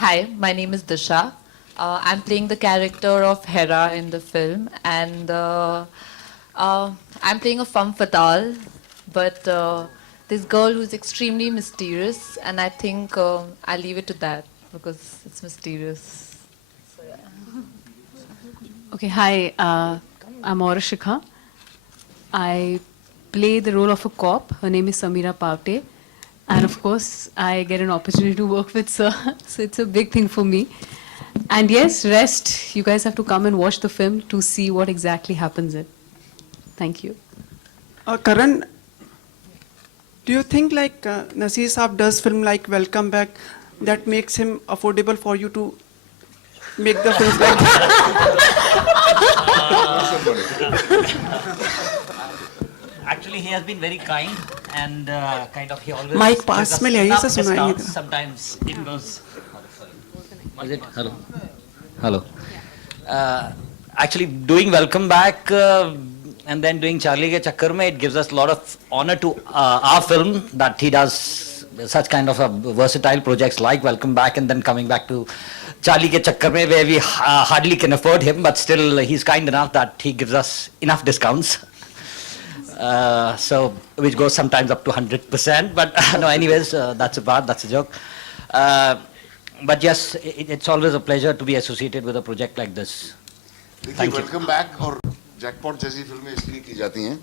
Hi, my name is Disha. I'm playing the character of Hera in the film, and I'm playing a femme fatale, but this girl who's extremely mysterious, and I think I'll leave it to that because it's mysterious. Okay, hi, I'm Aura Shikha. I play the role of a cop. Her name is Samira Pavte. And of course, I get an opportunity to work with Sir, so it's a big thing for me. And yes, rest, you guys have to come and watch the film to see what exactly happens in. Thank you. Karan, do you think like Nasir Saab does film like Welcome Back that makes him affordable for you to make the films like Actually, he has been very kind and kind of he always Mike, pass gives us में ले आइए, enough sir, सुनाइए discounts. इधर। Sometimes it goes. Is it? Hello. Hello. Actually, doing Welcome Back and then doing Charlie Ke Chakkar Mein, it gives us a lot of honor to our film that he does such kind of a versatile projects like Welcome Back and then coming back to Charlie Ke Chakkar Mein where we hardly can afford him, but still he's kind enough that he gives us enough discounts. So which goes sometimes up to 100%, but no, anyways, that's a joke. But yes, it's always a pleasure to be associated with a project like this. देखिए welcome back और jackpot जैसी फिल्में इसलिए की जाती हैं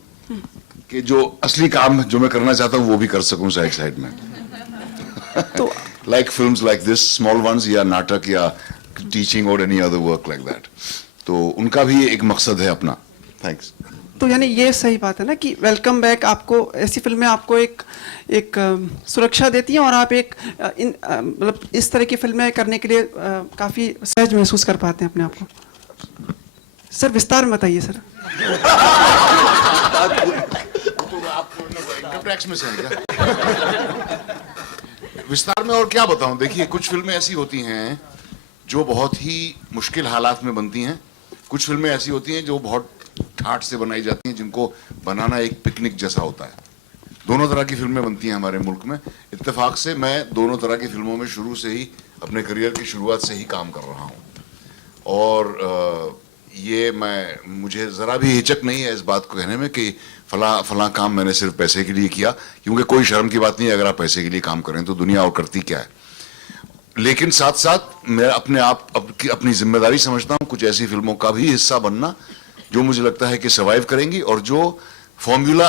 कि जो असली काम जो मैं करना चाहता हूँ वो भी कर सकूं साइड साइड में तो like films like this small once या नाटक या टीचिंग और any other work like that तो उनका भी एक मकसद है अपना थैंक्स तो यानी ये सही बात है ना कि वेलकम बैक आपको ऐसी फिल्में आपको एक सुरक्षा देती हैं और आप एक मतलब इस तरह की फिल्में करने के लिए काफ़ी सहज महसूस कर पाते हैं अपने आप को सर विस्तार में बताइए सर इनकम टैक्स में से है क्या विस्तार में और क्या बताऊं देखिए कुछ फिल्में ऐसी होती हैं जो बहुत ही मुश्किल हालात में बनती हैं कुछ फिल्में ऐसी होती हैं जो बहुत ठाठ से बनाई जाती हैं जिनको बनाना एक पिकनिक जैसा होता है दोनों तरह की फिल्में बनती हैं हमारे मुल्क में इत्तेफाक से मैं दोनों तरह की फिल्मों में शुरू से ही अपने करियर की शुरुआत से ही काम कर रहा हूं और ये मुझे ज़रा भी हिचक नहीं है इस बात को कहने में कि फला काम मैंने सिर्फ पैसे के लिए किया क्योंकि कोई शर्म की बात नहीं है अगर आप पैसे के लिए काम करें तो दुनिया और करती क्या है लेकिन साथ साथ मैं अपने आप अपनी जिम्मेदारी समझता हूं कुछ ऐसी फिल्मों का भी हिस्सा बनना जो मुझे लगता है कि सर्वाइव करेंगी और जो फॉर्मूला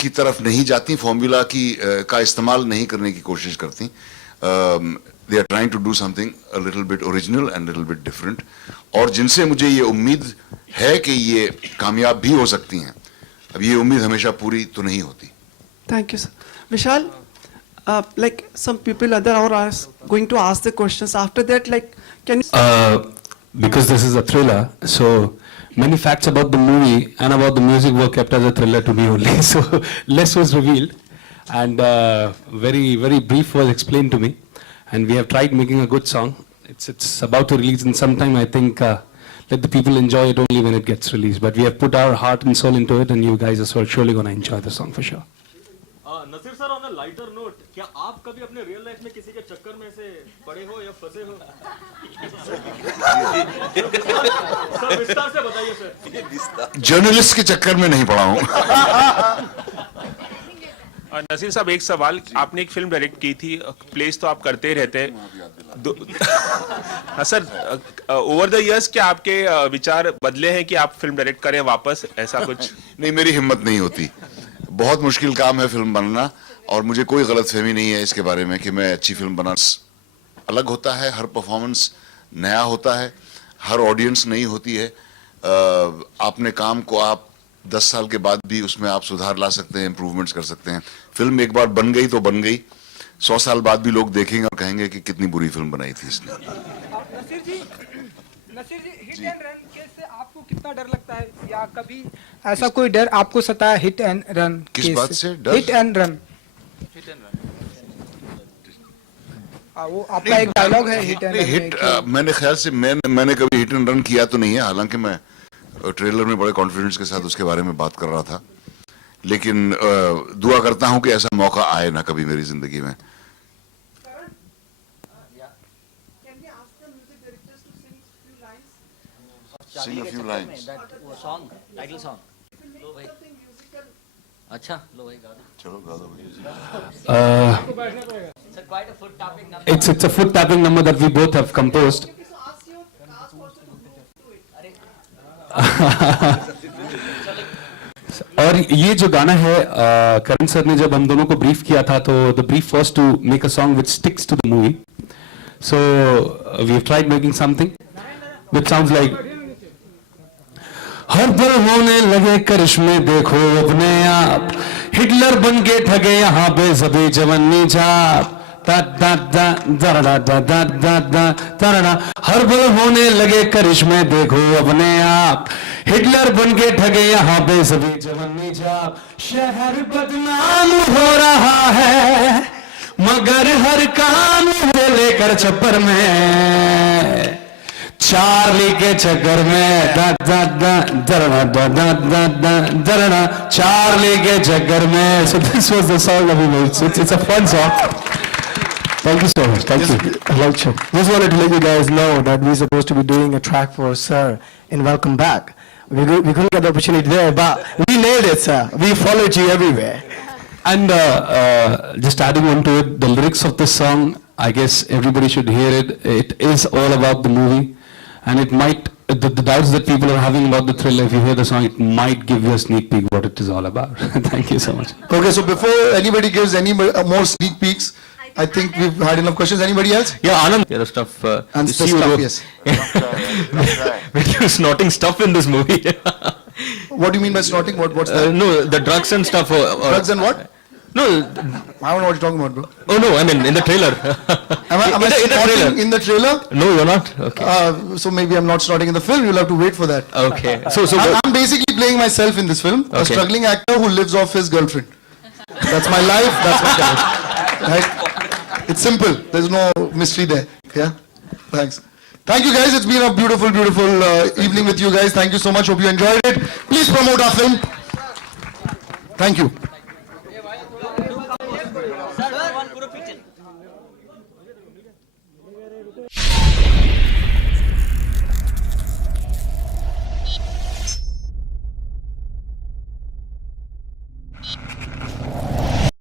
की तरफ नहीं जाती फॉर्मूला का इस्तेमाल नहीं करने की कोशिश करती they are trying to do something a little bit original and a little bit different और जिनसे मुझे ये उम्मीद है कि ये कामयाब भी हो सकती हैं अब ये उम्मीद हमेशा पूरी तो नहीं होती thank you sir Vishal like some people other are going to ask the questions after that like can because this is a thriller so many facts about the movie and about the music were kept as a thriller to me only so less was revealed and very very brief was explained to me and we have tried making a good song it's about to release in some time I think let the people enjoy it only when it gets released but we have put our heart and soul into it and you guys are surely going to enjoy the song for sure Naseer sir on a lighter note क्या आप कभी अपने real life में किसी के चक्कर में से पड़े हो या फंसे हो सर विस्तार से बताइए सर जर्नलिस्ट के चक्कर में नहीं पड़ा हूं नसीर साहब एक सवाल आपने एक फिल्म डायरेक्ट की थी प्लेस तो आप करते ही रहते हाँ सर ओवर द इयर्स क्या आपके विचार बदले हैं कि आप फिल्म डायरेक्ट करें वापस ऐसा कुछ नहीं मेरी हिम्मत नहीं होती बहुत मुश्किल काम है फिल्म बनाना और मुझे कोई गलतफहमी नहीं है इसके बारे में कि मैं अच्छी फिल्म बना अलग होता है हर परफॉर्मेंस नया होता है हर ऑडियंस नई होती है आपने काम को आप 10 साल के बाद भी उसमें आप सुधार ला सकते हैं इम्प्रूवमेंट्स कर सकते हैं फिल्म एक बार बन गई तो बन गई 100 साल बाद भी लोग देखेंगे और कहेंगे कि कितनी बुरी फिल्म बनाई थी इसने नसीर जी हिट एंड रन से आपको कितना डर लगता है या कभी ऐसा कोई डर आपको सताया हिट एंड रन किस बात से डर हिट एंड रन वो आपका एक डायलॉग है हिट मैंने ख्याल से मैंने कभी हिट एंड रन किया तो नहीं है हालांकि मैं ट्रेलर में बड़े कॉन्फिडेंस के साथ उसके बारे में बात कर रहा था लेकिन दुआ करता हूं कि ऐसा मौका आए ना कभी मेरी जिंदगी में Sing a few lines. That वो song, title song. लो भाई. अच्छा, लो भाई गा दो. चलो गा दो भैया. It's quite a foot tapping number. It's a foot tapping number that we both have composed. और ये जो गाना है करण सर ने जब हम दोनों को ब्रीफ किया था तो the brief was to make a song which sticks to the movie so we have tried making something which sounds like हर पल होने लगे करिश्मे देखो अपने आप हिटलर बन के ठगे यहाँ पे सभी जवानी छाप दा दा दा दा दा दा दा दा दा दा हर पल होने लगे करिश्मे देखो अपने आप हिटलर बन के ठगे यहाँ पे सभी जवानी छाप शहर बदनाम हो रहा है मगर हर काम है लेकर छप्पर में चार्ली के चक्कर में दा दा दा दरना दा दा दा दा दरना चार्ली के चक्कर में so this was the song that we made. So it's a fun song. Thank you so much. Thank you. Just wanted to let you guys know that we're supposed to be doing a track for Sir in Welcome Back. We couldn't get the opportunity there, but we nailed it, sir. We followed you everywhere. And just adding on to it, the lyrics of this song, I guess everybody should hear it. It is all about the movie, and it might the doubts that people are having about the thriller. If you hear the song, it might give you a sneak peek what it is all about. Thank you so much. Okay, so before anybody gives any more sneak peeks, I think we've had enough questions. Anybody else? Yeah, Anand. Yeah, the stuff. And you the see stuff, you yes. When you're snorting stuff in this movie. What do you mean by snorting? What's that? No, the drugs and stuff. Drugs and what? No. I don't know what you're talking about, bro. Oh no, I mean in the trailer. Am I in the snorting trailer. in the trailer? No, you're not. Okay. So maybe I'm not snorting in the film. You'll have to wait for that. Okay. So I'm basically playing myself in this film, a Okay. struggling actor who lives off his girlfriend. That's my life. That's my character. Right? It's simple. There's no mystery there. Yeah. Thanks. Thank you guys. It's been a beautiful, beautiful evening with you guys. Thank you so much. Hope you enjoyed it. Please promote our film. Thank you.